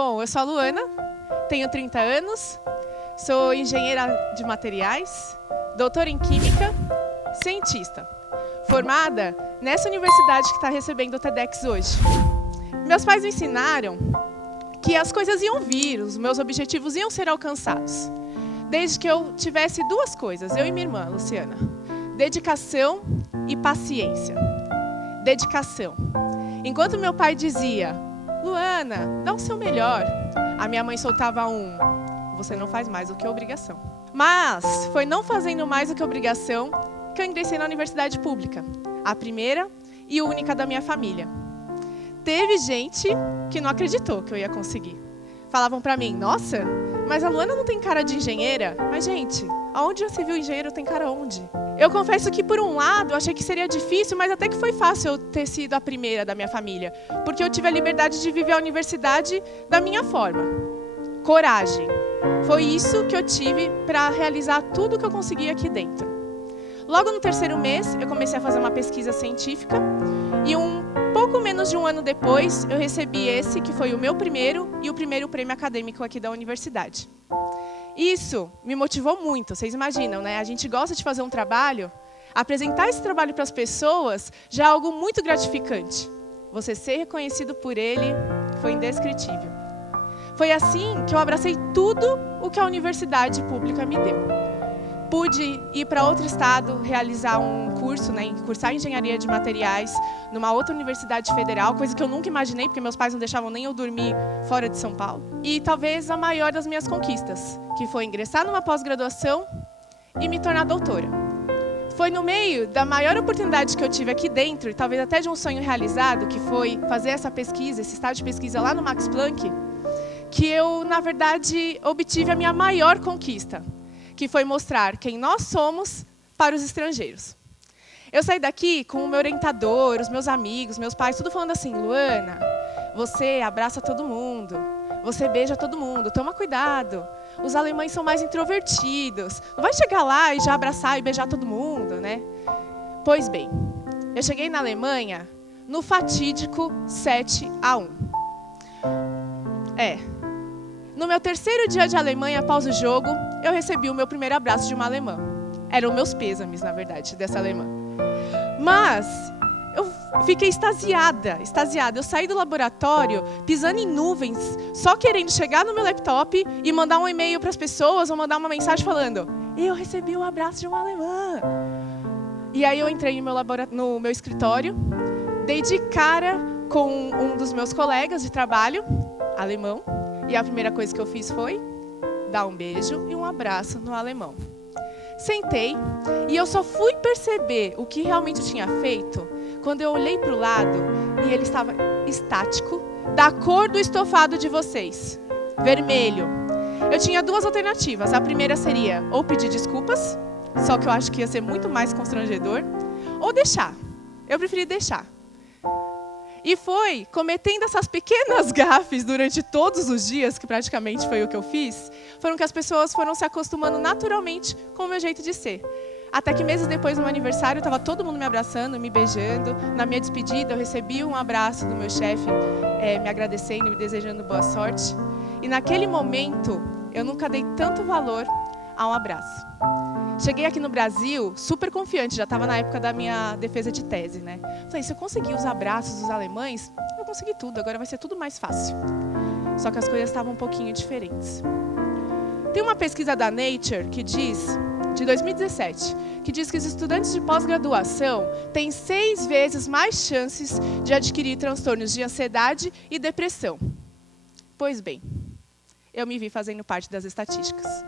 Bom, eu sou a Luana, tenho 30 anos, sou engenheira de materiais, doutora em Química, cientista, formada nessa universidade que está recebendo o TEDx hoje. Meus pais me ensinaram que as coisas iam vir, os meus objetivos iam ser alcançados, desde que eu tivesse duas coisas, eu e minha irmã, Luciana: dedicação e paciência. Dedicação. Enquanto meu pai dizia: Luana, dá o seu melhor, a minha mãe soltava você não faz mais do que obrigação. Mas foi não fazendo mais do que obrigação que eu ingressei na universidade pública, a primeira e única da minha família. Teve gente que não acreditou que eu ia conseguir. Falavam pra mim: nossa, mas a Luana não tem cara de engenheira? Mas, gente, aonde já se viu engenheiro tem cara onde? Eu confesso que, por um lado, achei que seria difícil, mas até que foi fácil eu ter sido a primeira da minha família, porque eu tive a liberdade de viver a universidade da minha forma. Coragem. Foi isso que eu tive para realizar tudo que eu consegui aqui dentro. Logo no terceiro mês, eu comecei a fazer uma pesquisa científica e pouco menos de um ano depois, eu recebi esse, que foi o meu primeiro e o primeiro prêmio acadêmico aqui da universidade. Isso me motivou muito, vocês imaginam, né? A gente gosta de fazer um trabalho, apresentar esse trabalho para as pessoas já é algo muito gratificante. Você ser reconhecido por ele foi indescritível. Foi assim que eu abracei tudo o que a universidade pública me deu. Pude ir para outro estado, realizar um curso, cursar engenharia de materiais numa outra universidade federal, coisa que eu nunca imaginei, porque meus pais não deixavam nem eu dormir fora de São Paulo. E talvez a maior das minhas conquistas, que foi ingressar numa pós-graduação e me tornar doutora. Foi no meio da maior oportunidade que eu tive aqui dentro, e talvez até de um sonho realizado, que foi fazer essa pesquisa, esse estágio de pesquisa lá no Max Planck, que eu, na verdade, obtive a minha maior conquista, que foi mostrar quem nós somos para os estrangeiros. Eu saí daqui com o meu orientador, os meus amigos, meus pais, tudo falando assim: Luana, você abraça todo mundo, você beija todo mundo, toma cuidado, os alemães são mais introvertidos, não vai chegar lá e já abraçar e beijar todo mundo, né? Pois bem, eu cheguei na Alemanha no fatídico 7-1. No meu terceiro dia de Alemanha, após o jogo, eu recebi o meu primeiro abraço de uma alemã. Eram meus pêsames, na verdade, dessa alemã. Mas eu fiquei extasiada. Eu saí do laboratório pisando em nuvens, só querendo chegar no meu laptop e mandar um e-mail para as pessoas ou mandar uma mensagem falando: eu recebi o abraço de uma alemã. E aí eu entrei no meu escritório, dei de cara com um dos meus colegas de trabalho, alemão, e a primeira coisa que eu fiz foi dar um beijo e um abraço no alemão. Sentei e eu só fui perceber o que realmente eu tinha feito quando eu olhei para o lado e ele estava estático, da cor do estofado de vocês, vermelho. Eu tinha duas alternativas. A primeira seria ou pedir desculpas, só que eu acho que ia ser muito mais constrangedor, ou deixar. Eu preferi deixar. E foi cometendo essas pequenas gafes durante todos os dias, que praticamente foi o que eu fiz, foram que as pessoas foram se acostumando naturalmente com o meu jeito de ser. Até que meses depois, no meu aniversário, estava todo mundo me abraçando, me beijando. Na minha despedida, eu recebi um abraço do meu chefe, me agradecendo, me desejando boa sorte. E naquele momento, eu nunca dei tanto valor a um abraço. Cheguei aqui no Brasil super confiante, já estava na época da minha defesa de tese, né? Falei: se eu conseguir os abraços dos alemães, eu consegui tudo, agora vai ser tudo mais fácil. Só que as coisas estavam um pouquinho diferentes. Tem uma pesquisa da Nature que diz, de 2017, que diz que os estudantes de pós-graduação têm 6 vezes mais chances de adquirir transtornos de ansiedade e depressão. Pois bem, eu me vi fazendo parte das estatísticas.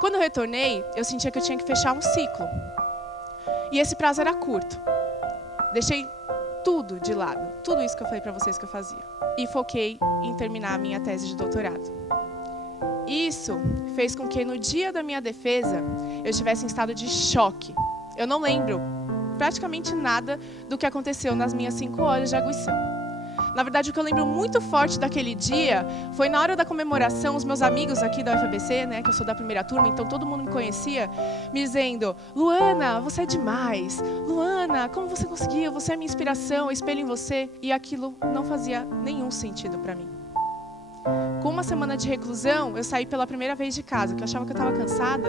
Quando eu retornei, eu sentia que eu tinha que fechar um ciclo. E esse prazo era curto. Deixei tudo de lado, tudo isso que eu falei para vocês que eu fazia. E foquei em terminar a minha tese de doutorado. Isso fez com que no dia da minha defesa, eu estivesse em estado de choque. Eu não lembro praticamente nada do que aconteceu nas minhas 5 horas de aguição. Na verdade, o que eu lembro muito forte daquele dia foi na hora da comemoração, os meus amigos aqui da UFABC, né, que eu sou da primeira turma, então todo mundo me conhecia, me dizendo: Luana, você é demais. Luana, como você conseguiu? Você é minha inspiração, eu espelho em você. E aquilo não fazia nenhum sentido para mim. Com uma semana de reclusão, eu saí pela primeira vez de casa, que eu achava que eu estava cansada.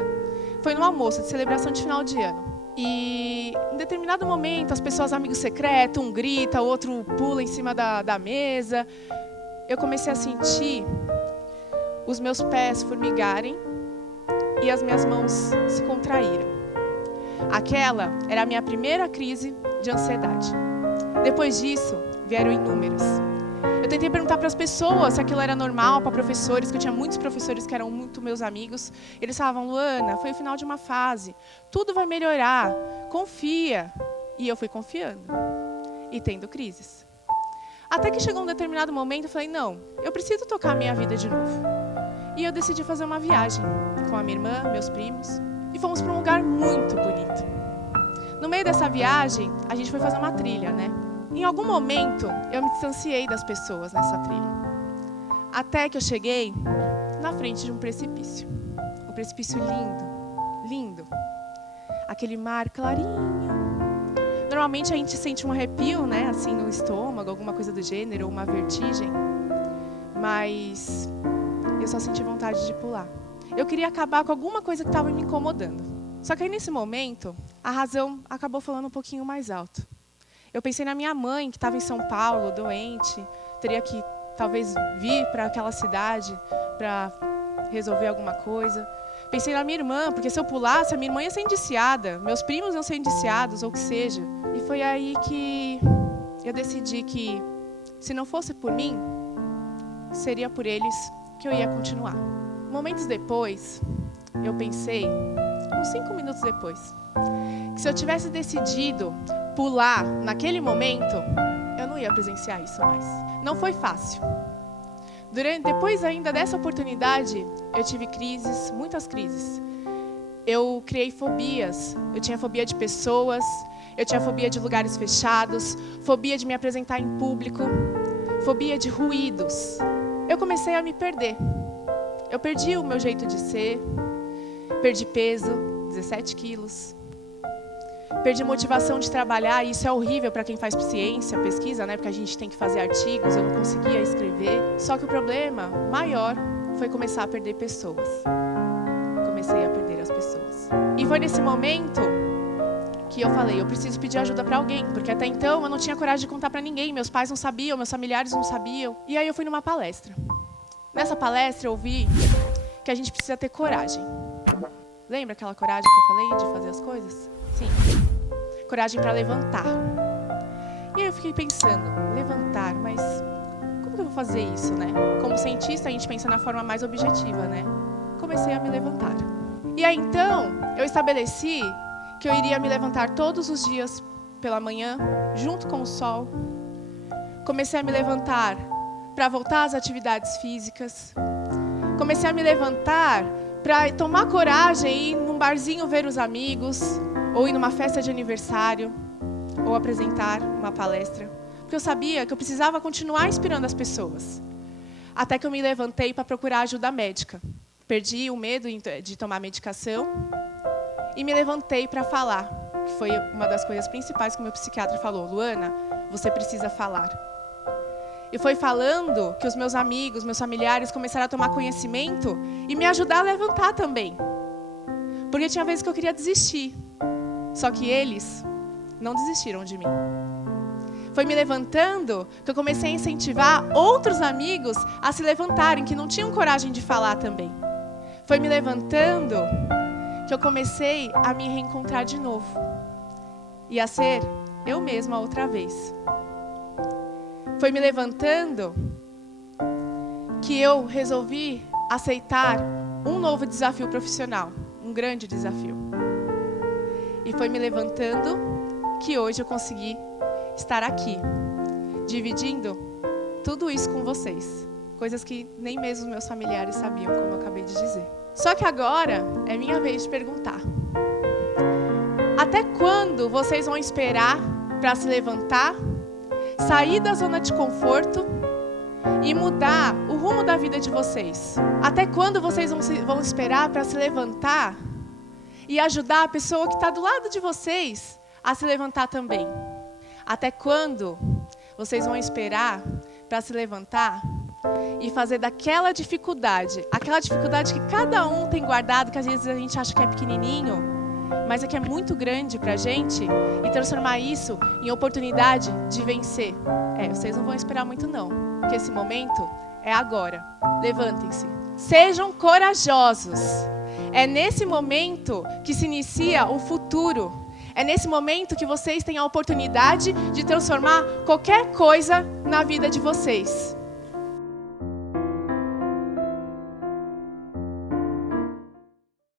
Foi num almoço de celebração de final de ano. E em determinado momento, as pessoas, amigos secretos, um grita, o outro pula em cima da mesa. Eu comecei a sentir os meus pés formigarem e as minhas mãos se contraíram. Aquela era a minha primeira crise de ansiedade. Depois disso, vieram inúmeras. Eu tentei perguntar para as pessoas se aquilo era normal, para professores, que eu tinha muitos professores que eram muito meus amigos. Eles falavam, Luana, foi o final de uma fase, tudo vai melhorar, confia. E eu fui confiando e tendo crises. Até que chegou um determinado momento, eu falei, não, eu preciso tocar a minha vida de novo. E eu decidi fazer uma viagem com a minha irmã, meus primos, e fomos para um lugar muito bonito. No meio dessa viagem, a gente foi fazer uma trilha, né? Em algum momento, eu me distanciei das pessoas nessa trilha. Até que eu cheguei na frente de um precipício. Um precipício lindo, lindo. Aquele mar clarinho. Normalmente a gente sente um arrepio, né? Assim no estômago, alguma coisa do gênero, ou uma vertigem. Mas eu só senti vontade de pular. Eu queria acabar com alguma coisa que estava me incomodando. Só que aí nesse momento, a razão acabou falando um pouquinho mais alto. Eu pensei na minha mãe, que estava em São Paulo, doente, teria que talvez vir para aquela cidade para resolver alguma coisa. Pensei na minha irmã, porque se eu pulasse, a minha irmã ia ser indiciada, meus primos iam ser indiciados, ou o que seja. E foi aí que eu decidi que, se não fosse por mim, seria por eles que eu ia continuar. Momentos depois, eu pensei, uns 5 minutos depois, que se eu tivesse decidido pular naquele momento, eu não ia presenciar isso mais. Não foi fácil. Depois ainda dessa oportunidade, eu tive crises, muitas crises. Eu criei fobias. Eu tinha fobia de pessoas, eu tinha fobia de lugares fechados, fobia de me apresentar em público, fobia de ruídos. Eu comecei a me perder. Eu perdi o meu jeito de ser, perdi peso, 17 quilos. Perdi motivação de trabalhar, e isso é horrível para quem faz ciência, pesquisa, né? Porque a gente tem que fazer artigos, eu não conseguia escrever. Só que o problema maior foi começar a perder pessoas. Comecei a perder as pessoas. E foi nesse momento que eu falei, eu preciso pedir ajuda para alguém, porque até então eu não tinha coragem de contar para ninguém, meus pais não sabiam, meus familiares não sabiam. E aí eu fui numa palestra. Nessa palestra eu ouvi que a gente precisa ter coragem. Lembra aquela coragem que eu falei de fazer as coisas? Sim. Coragem para levantar. E aí eu fiquei pensando, levantar, mas como que eu vou fazer isso, né? Como cientista, a gente pensa na forma mais objetiva, né? Comecei a me levantar. E aí então, eu estabeleci que eu iria me levantar todos os dias pela manhã, junto com o sol. Comecei a me levantar para voltar às atividades físicas. Comecei a me levantar para tomar coragem e ir num barzinho ver os amigos, ou ir numa festa de aniversário, ou apresentar uma palestra. Porque eu sabia que eu precisava continuar inspirando as pessoas. Até que eu me levantei para procurar ajuda médica. Perdi o medo de tomar medicação e me levantei para falar, que foi uma das coisas principais que o meu psiquiatra falou. Luana, você precisa falar. E foi falando que os meus amigos, meus familiares começaram a tomar conhecimento e me ajudar a levantar também. Porque tinha vezes que eu queria desistir. Só que eles não desistiram de mim. Foi me levantando que eu comecei a incentivar outros amigos a se levantarem, que não tinham coragem de falar também. Foi me levantando que eu comecei a me reencontrar de novo. E a ser eu mesma outra vez. Foi me levantando que eu resolvi aceitar um novo desafio profissional, um grande desafio. E foi me levantando que hoje eu consegui estar aqui, dividindo tudo isso com vocês. Coisas que nem mesmo os meus familiares sabiam, como eu acabei de dizer. Só que agora é minha vez de perguntar. Até quando vocês vão esperar para se levantar, sair da zona de conforto e mudar o rumo da vida de vocês? Até quando vocês vão esperar para se levantar e ajudar a pessoa que está do lado de vocês a se levantar também? Até quando vocês vão esperar para se levantar e fazer daquela dificuldade, aquela dificuldade que cada um tem guardado, que às vezes a gente acha que é pequenininho, mas é que é muito grande pra gente, e transformar isso em oportunidade de vencer. Vocês não vão esperar muito não, porque esse momento é agora. Levantem-se. Sejam corajosos. É nesse momento que se inicia o futuro. É nesse momento que vocês têm a oportunidade de transformar qualquer coisa na vida de vocês.